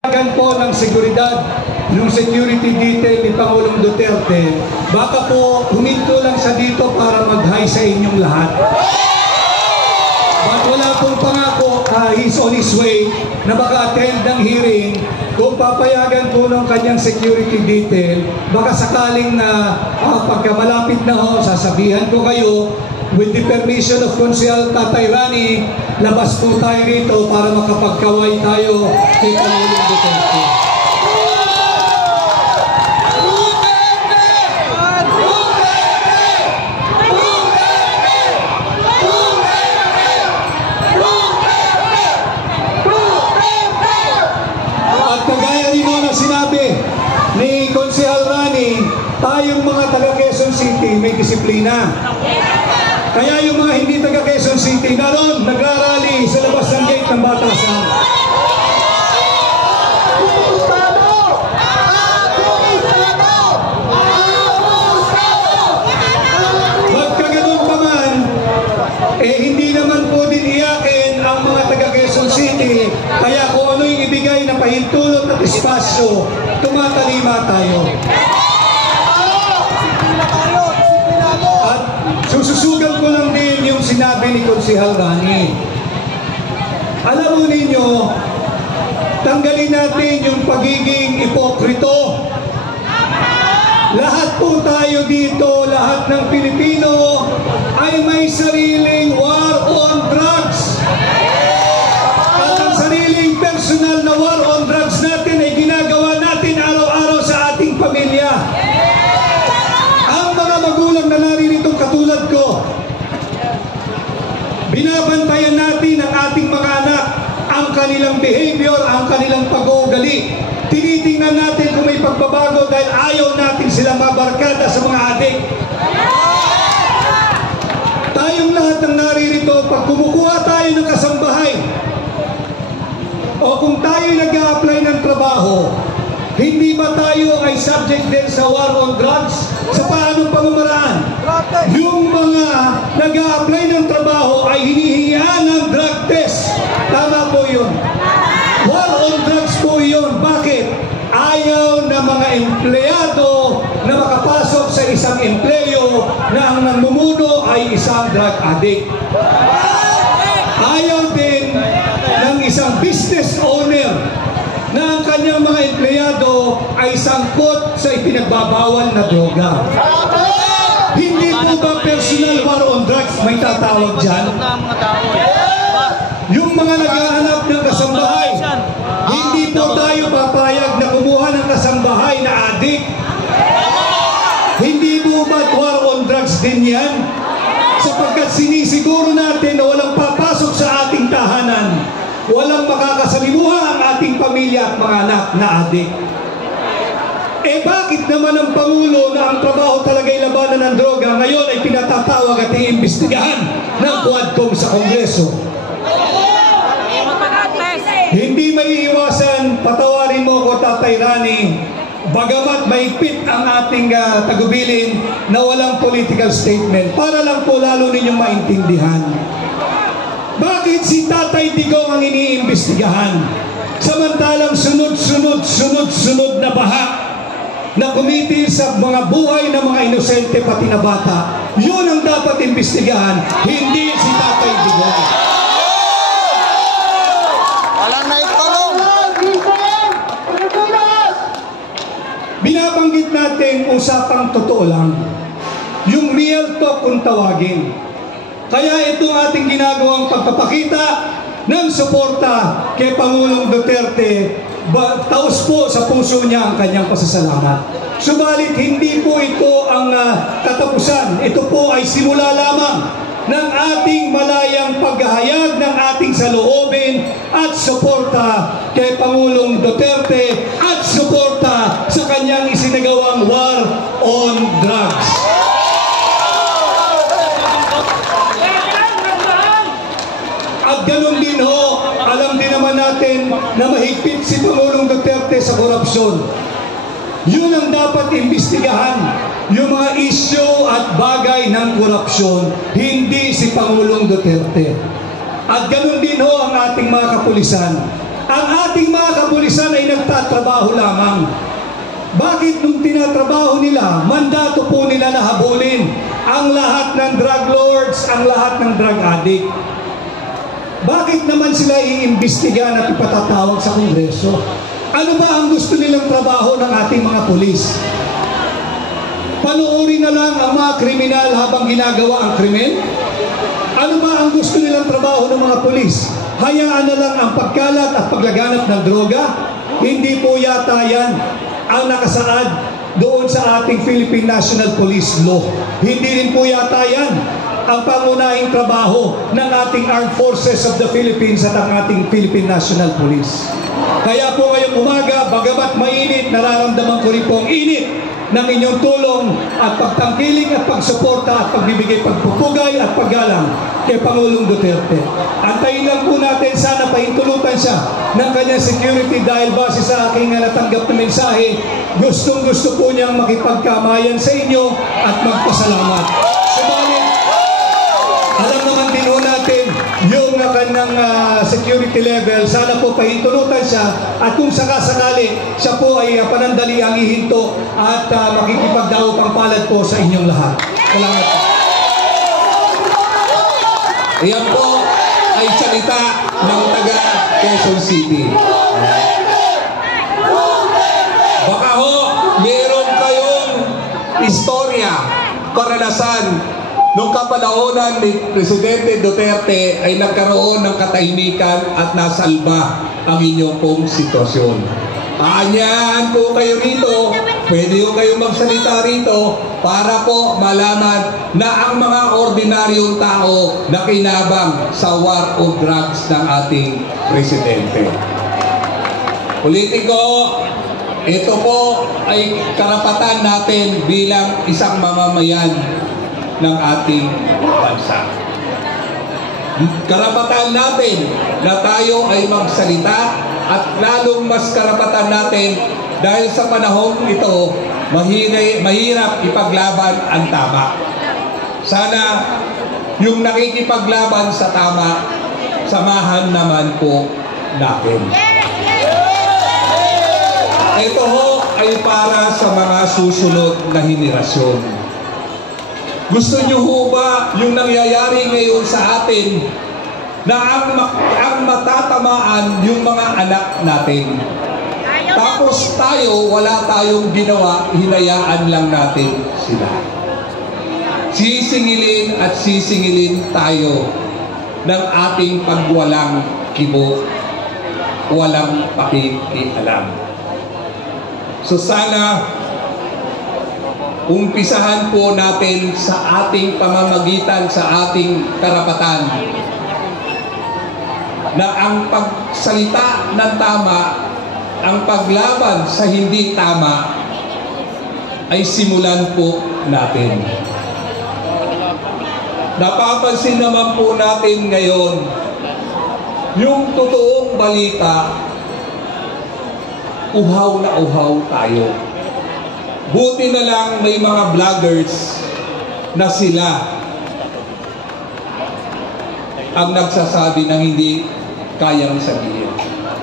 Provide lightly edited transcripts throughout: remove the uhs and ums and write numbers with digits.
Pagkagan po ng seguridad, ng security detail ni Pangulong Duterte, baka po huminto lang sa dito para mag-hi sa inyong lahat. But wala pong pangako, he's on his way na baka attend ng hearing. Kung papayagan po ng kanyang security detail, baka sakaling na pagka malapit na ho, sasabihan ko kayo, with the permission of Consihal Tatay Rani, labas po tayo dito para makapagkaway tayo kay Pangulong Duterte. At kagaya rin mo na sinabi ni Consihal Rani, tayong mga taga Quezon City may disiplina. Kaya yung mga hindi taga Quezon City naroon, nagrarally sa labas ng gate ng Batasan. Magkaganon pa man, hindi naman po din iyakin ang mga taga Quezon City. Kaya kung ano yung ibigay na pahintulot at espasyo, tumatalima tayo. Sususugan ko lang din yung sinabi ni Consihal Rani. Alam mo ninyo, tanggalin natin yung pagiging ipokrito. Lahat po tayo dito, lahat ng Pilipino ay may sariling war on drugs. At ang sariling personal na war on drugs natin ay ginagawa natin araw-araw sa ating pamilya. Ang mga magulang na naririto katulad ko, binabantayan natin ang ating mga anak, ang kanilang behavior, ang kanilang pag-uugali. Tinitingnan natin kung may pagbabago dahil ayaw natin sila mabarkada sa mga adik. Tayong lahat ng naririto, pag kumukuha tayo ng kasambahay o kung tayo nag-a-apply ng trabaho, hindi ba tayo ay subject din sa war on drugs? Sa paanong pamamaraan? Yung mga nag-a-apply ng trabaho ay hinihingian ng drug test. Tama po yun. War on drugs po yun. Bakit? Ayaw na mga empleyado na makapasok sa isang empleyo na ang namumuno ay isang drug addict. Ayaw din ng isang business owner na ang kanyang mga empleyado ay sangkot sa ipinagbabawal na droga. Hindi po ba personal war on drugs may tatawag dyan? Yung mga naghahanap ng kasambahay, hindi po tayo papayag na kumuha ng kasambahay na adik. Hindi po ba war on drugs din yan? Sapagkat sinisiguro natin na walang papasok sa ating tahanan, walang makakasalimuha ang ating pamilya at mga anak na adik. Bakit naman ang Pangulo na ang trabaho talaga'y labanan ng droga ngayon ay pinatatawag at iimbestigahan ng Quadcom sa Kongreso? Hindi may iwasan, patawarin mo ko Tatay Rani, bagamat mahigpit ang ating tagubilin na walang political statement para lang po lalo ninyong maintindihan. Bakit si Tatay Digong ang iniimbestigahan? Samantalang sunod-sunod na baha na kumitil sa mga buhay ng mga inosente pati na bata. Yun ang dapat imbestigahan, hindi si Tatay Digong. Walang naitulong. Binabanggit natin usapang totoo lang. Yung real talk kung tawagin. Kaya itong ating ginagawang pagpapakita ng suporta kay Pangulong Duterte, taos po sa puso niya ang kanyang pasasalamat. Subalit hindi po ito ang katapusan. Ito po ay simula lamang ng ating malayang paghahayag ng ating saloobin at suporta kay Pangulong Duterte at suporta sa kanyang isinagawang war on drugs. At ganun din ho, alam din naman natin na mahigpit si Pangulong Duterte sa korupsyon. Yun ang dapat imbestigahan, yung mga issue at bagay ng korupsyon, hindi si Pangulong Duterte. At ganun din ho ang ating mga kapulisan. ang ating mga kapulisan ay nagtatrabaho lamang. Bakit nung tinatrabaho nila, mandato po nila na habulin ang lahat ng drug lords, ang lahat ng drug addict? Bakit naman sila iimbestigahan at ipatatawag sa Kongreso? Ano ba ang gusto nilang trabaho ng ating mga pulis? Panuorin na lang ang mga kriminal habang ginagawa ang krimen? Ano ba ang gusto nilang trabaho ng mga pulis? Hayaan na lang ang pagkalat at paglaganap ng droga? Hindi po yata yan ang nakasaad doon sa ating Philippine National Police Law. Hindi rin po yata yan ang pangunahing trabaho ng ating Armed Forces of the Philippines at ang ating Philippine National Police. Kaya po ngayong umaga, bagamat mainit, nararamdaman ko rin po ang init ng inyong tulong at pagtangkilik at pagsuporta at pagbibigay pagpupugay at paggalang kay Pangulong Duterte. Antayin lang po natin, sana pahintulutan siya ng kanyang security dahil base sa aking natanggap na mensahe, gustong-gusto po niyang makipagkamayan sa inyo at magpasalamat. Subalit, alam naman din po natin yung kanyang security level, sana po pahintulutan siya at kung sakasakali siya po ay panandali ang ihinto at makikipagdaupang palad po sa inyong lahat. Salamat po. Ayan po ay salita ng taga Quezon City. Baka ho, meron kayong istorya, karanasan, nung kapanahonan ni Presidente Duterte ay nagkaroon ng katahimikan at nasalba ang inyong pong sitwasyon. Aanyahan po kayo rito, pwede po kayo magsalita rito para po malaman na ang mga ordinaryong tao na kinabang sa war on drugs ng ating Presidente. Politiko, ito po ay karapatan natin bilang isang mamamayan ng ating bansa. Karapatan natin na tayo ay magsalita at lalong mas karapatan natin dahil sa panahon ito mahirap ipaglaban ang tama. Sana yung nakikipaglaban sa tama, samahan naman po natin. Ito ho ay para sa mga susunod na henerasyon. Gusto nyo ho ba yung nangyayari ngayon sa atin na ang matatamaan yung mga anak natin? Tapos tayo, wala tayong ginawa, hinayaan lang natin sila. Sisingilin at sisingilin tayo ng ating pagwalang kibo, walang pakikialam. So sana umpisahan po natin sa ating pamamagitan, sa ating karapatan, na ang pagsalita ng tama, ang paglaban sa hindi tama, ay simulan po natin. Napapansin naman po natin ngayon, yung totoong balita, uhaw na uhaw tayo. Buti na lang may mga vloggers na sila ang nagsasabi ng hindi kayang sabihin.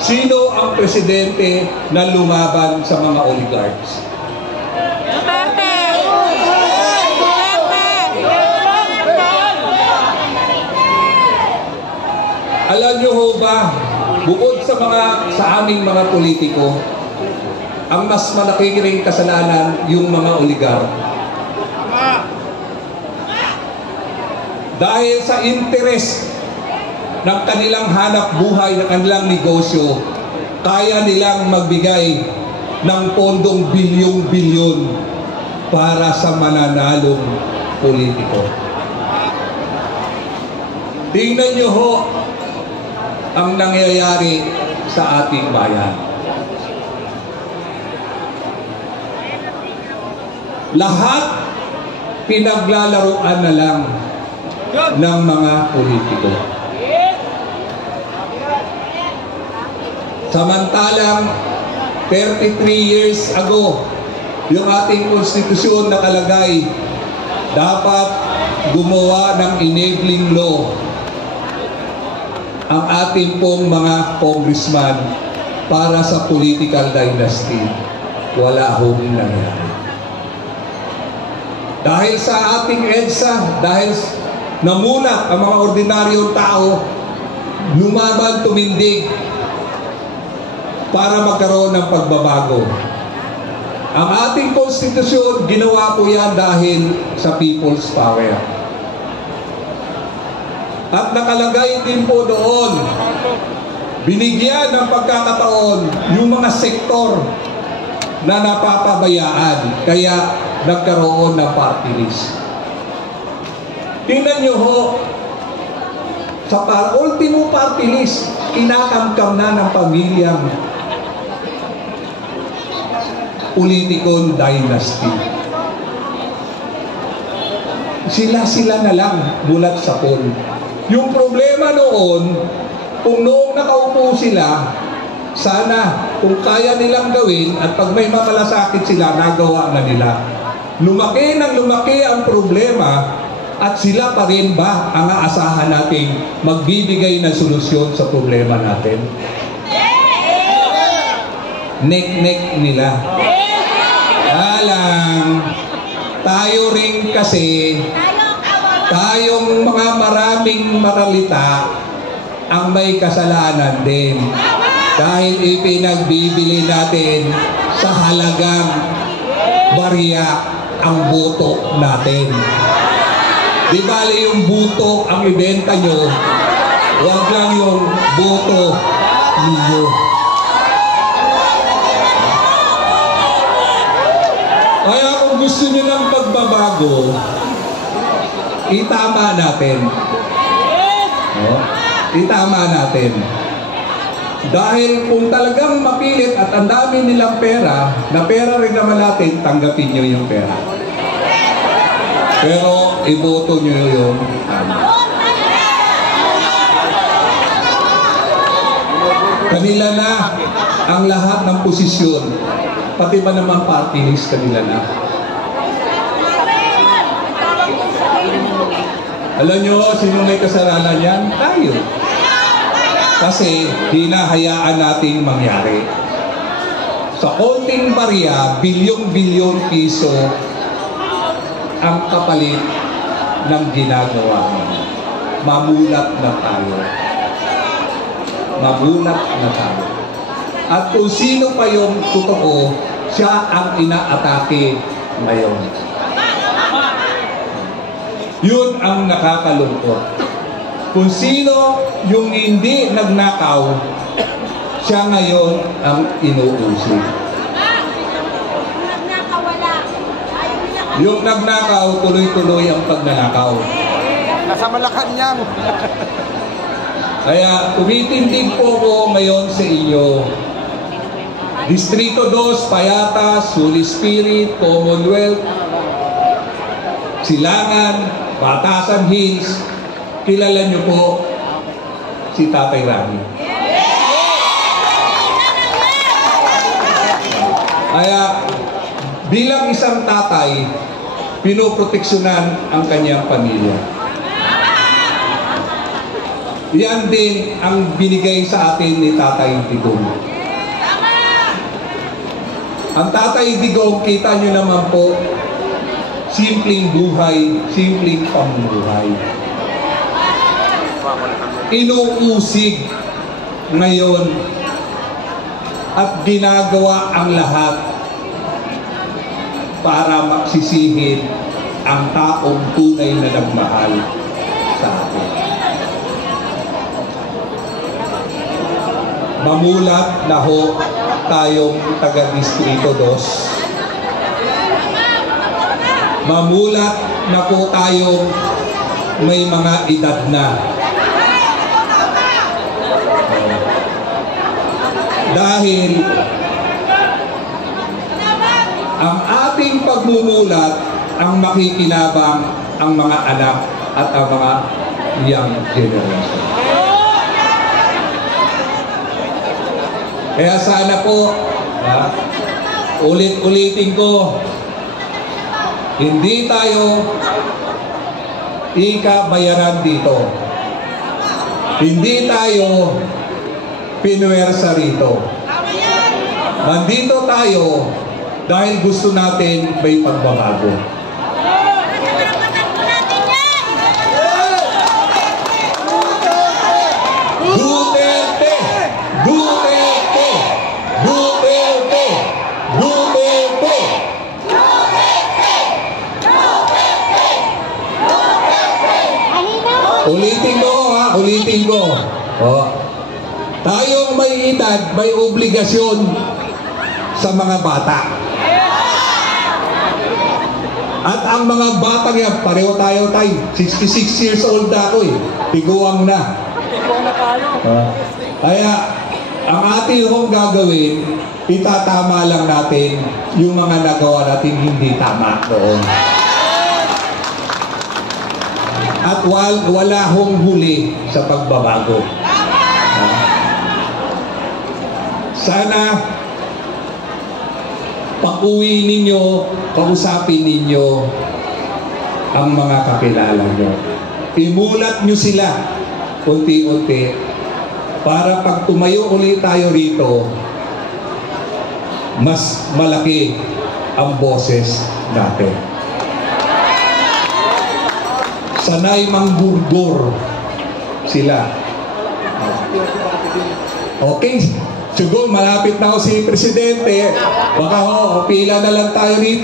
Sino ang presidente na lumaban sa mga oligarchs? Duterte! Alam niyo ho ba, bukod sa aming mga politiko, ang mas malaki ring kasalanan yung mga oligarch. Dahil sa interes ng kanilang hanap buhay, ng kanilang negosyo, kaya nilang magbigay ng pondong bilyong-bilyon para sa mananalong politiko. Tingnan niyo ho ang nangyayari sa ating bayan. Lahat pinaglalaroan na lang ng mga politiko. Samantalang 33 years ago, yung ating konstitusyon nakalagay, dapat gumawa ng enabling law ang ating pong mga congressman para sa political dynasty. Wala hong nangyari. Dahil sa ating EDSA, dahil namulat ang mga ordinaryong tao, lumaban, tumindig para magkaroon ng pagbabago. Ang ating konstitusyon, ginawa po yan dahil sa people's power. At nakalagay din po doon, binigyan ng pagkakataon yung mga sektor na napapabayaan, kaya nagkaroon ng party list. Tingnan nyo ho, sa ultimo party list, kinakamkam na ng pamilyang politikong dynasty. Sila na lang bulat sa poll. Yung problema noon, kung noong nakaupo sila, sana kung kaya nilang gawin at pag may mamalasakit sila, nagawa na nila. Lumaki ng lumaki ang problema at sila pa rin ba ang aasahan nating magbibigay ng solusyon sa problema natin? Nek-nek nila. Alang, tayo rin kasi, tayong mga maraming maralita ang may kasalanan din. Dahil ipinagbibili natin sa halagang barya ang boto natin. Di bali yung boto ang ibenta nyo, huwag lang yung boto ninyo. Kaya kung gusto nyo ng pagbabago, itama natin. No? Itama natin. Dahil kung talagang mapilit at ang dami nilang pera, na pera rin naman natin, tanggapin nyo yung pera. Pero iboto nyo yung kanila na ang lahat ng posisyon, pati ba naman party list kanila na. Alam nyo, sino may kasalanan yan? Tayo. Kasi hinahayaan natin mangyari. Sa konting barya, bilyong-bilyong piso ang kapalit ng ginagawa. Mamulat na tayo. Mamulat na tayo. At kung sino pa yung totoo, siya ang inaatake ngayon. Yun ang nakakalungkot. Kung sino yung hindi nagnakaw, siya ngayon ang inuusig. Yung nagnakaw, tuloy-tuloy ang pagnanakaw. Nasa Malacanang. Kaya tumitindig po ko ngayon sa inyo. Distrito 2, Payatas, Holy Spirit, Commonwealth, Silangan, Batasan Hills, kilala niyo po si Tatay Rani. Kaya bilang isang tatay, pinoproteksyonan ang kanyang pamilya. Yan din ang binigay sa atin ni Tatay Digong. Ang Tatay Digong, kita nyo naman po, simpleng buhay, simpleng pamumuhay. Inuusig ngayon at ginagawa ang lahat para magsisihin ang taong tunay na nagmahal sa atin. Mamulat na ho tayong taga-Distrito 2. Mamulat na po tayong may mga edad na. Dahil ang ating pagmumulat ang makikinabang ang mga anak at ang mga young generation. Kaya sana po, ulit-ulitin ko, hindi tayo ikabayaran dito. Hindi tayo pinuwersa rito. Nandito tayo dahil gusto natin may pagbabago. Duterte! Duterte! Duterte! Duterte! Ulitin ko ha, ulitin ko. Oh. Tayong may edad, may obligasyon sa mga bata. At ang mga batang yan, pareho tayo 66 years old na ako eh. Tiguang na. Kaya, ang ating hong gagawin, itatama lang natin yung mga nagawa natin hindi tama doon. At wala hong huli sa pagbabago. Sana pag-uwi ninyo, kausapin ninyo ang mga kakilala nyo. Imulat nyo sila unti-unti para pag tumayo ulit tayo rito, mas malaki ang boses natin. Sanay manggurgur sila. Okay, siguro malapit na ako si Presidente. Baka pila na lang tayo rito.